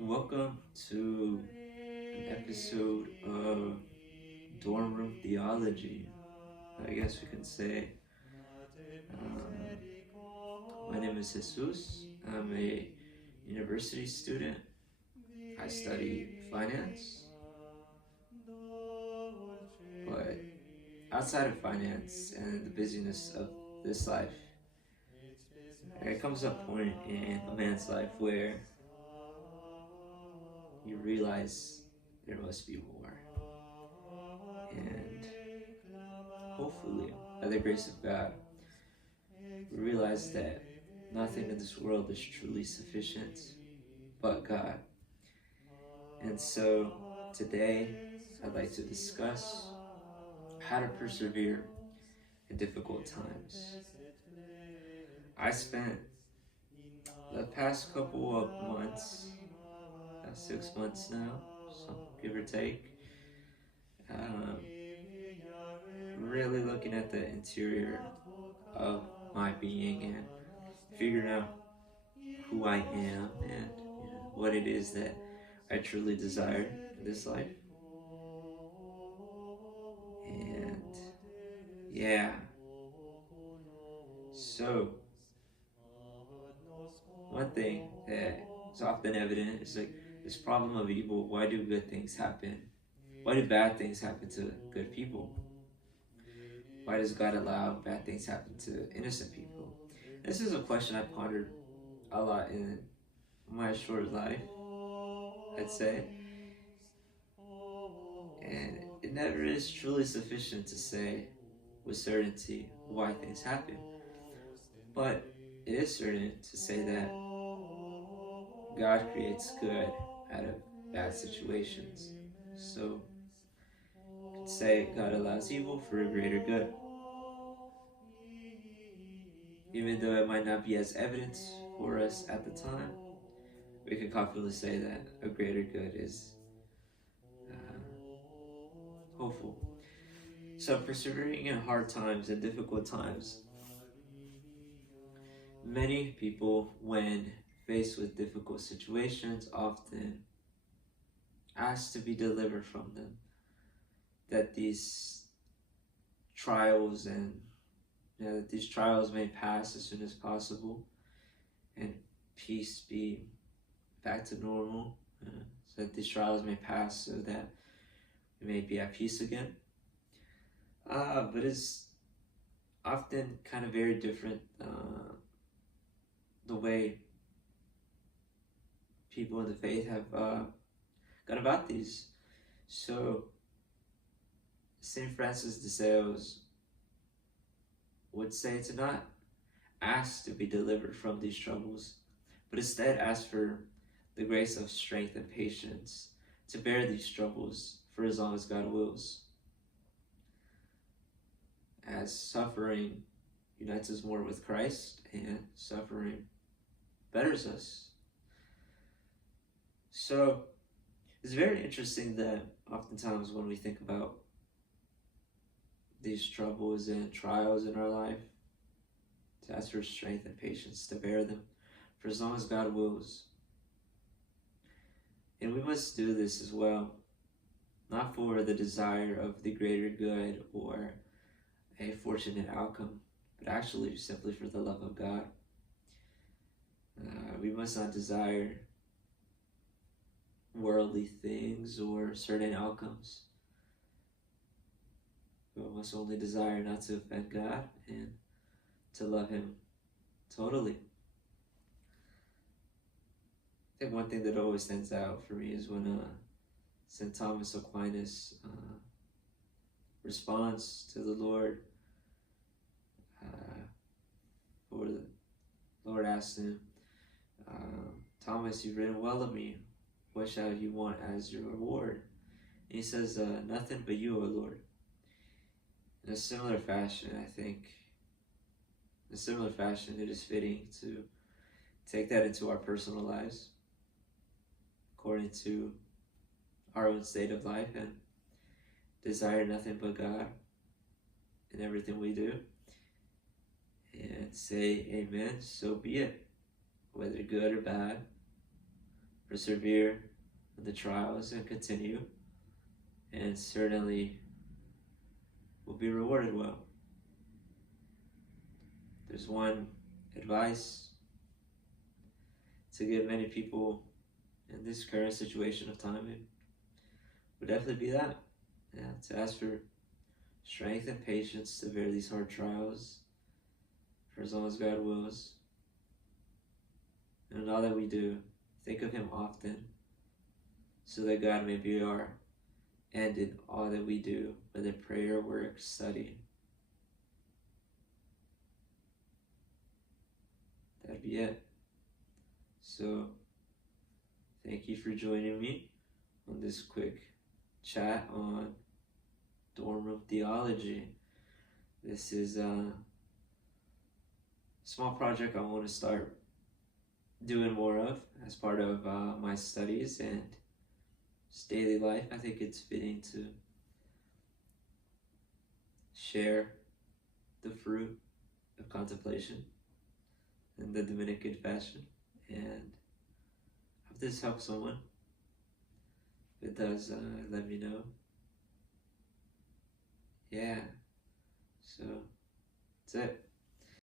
Welcome to an episode of Dorm Room Theology. I guess we can say. My name is Jesus. I'm a university student. I study finance. But outside of finance and the busyness of this life, there comes a point in a man's life where you realize there must be more. And hopefully, by the grace of God, we realize that nothing in this world is truly sufficient but God. And so today, I'd like to discuss how to persevere in difficult times. I spent the past couple of months, 6 months now, so give or take, um, really looking at the interior of my being and figuring out who I am and what it is that I truly desire in this life. And yeah, so one thing that is often evident is like this problem of evil. Why do good things happen? Why do bad things happen to good people? Why does God allow bad things happen to innocent people? This is a question I pondered a lot in my short life, I'd say. And it never is truly sufficient to say with certainty why things happen. But it is certain to say that God creates good out of bad situations. So you could say God allows evil for a greater good. Even though it might not be as evident for us at the time, we can confidently say that a greater good is hopeful. So persevering in hard times and difficult times. Many people, when faced with difficult situations, often ask to be delivered from them. That these trials that these trials may pass as soon as possible, and peace be back to normal. So that these trials may pass, so that we may be at peace again. But it's often kind of very different. The way people in the faith have gone about these. So St. Francis de Sales would say to not ask to be delivered from these troubles, but instead ask for the grace of strength and patience to bear these troubles for as long as God wills. As suffering unites us more with Christ, and suffering betters us. So it's very interesting that oftentimes when we think about these troubles and trials in our life, to ask for strength and patience to bear them for as long as God wills. And we must do this as well, not for the desire of the greater good or a fortunate outcome, but actually simply for the love of God. We must not desire worldly things or certain outcomes. We must only desire not to offend God and to love Him totally. I think one thing that always stands out for me is when St. Thomas Aquinas responds to the Lord, or the Lord asked him, Thomas, you've written well of me. What shall you want as your reward? And he says, nothing but you, O Lord. In a similar fashion, it is fitting to take that into our personal lives, according to our own state of life, and desire nothing but God in everything we do, and say, amen, so be it, whether good or bad, persevere in the trials and continue, and certainly will be rewarded well. There's one advice to give many people in this current situation of time, it would definitely be that. Yeah, to ask for strength and patience to bear these hard trials for as long as God wills. And in all that we do, think of Him often, so that God may be our end in all that we do, whether prayer, work, study. That'd be it. So, thank you for joining me on this quick chat on dorm room theology. This is a small project I want to start doing more of as part of my studies and just daily life. I think it's fitting to share the fruit of contemplation in the Dominican fashion, and hope this helps someone. If it does, let me know. Yeah, so that's it.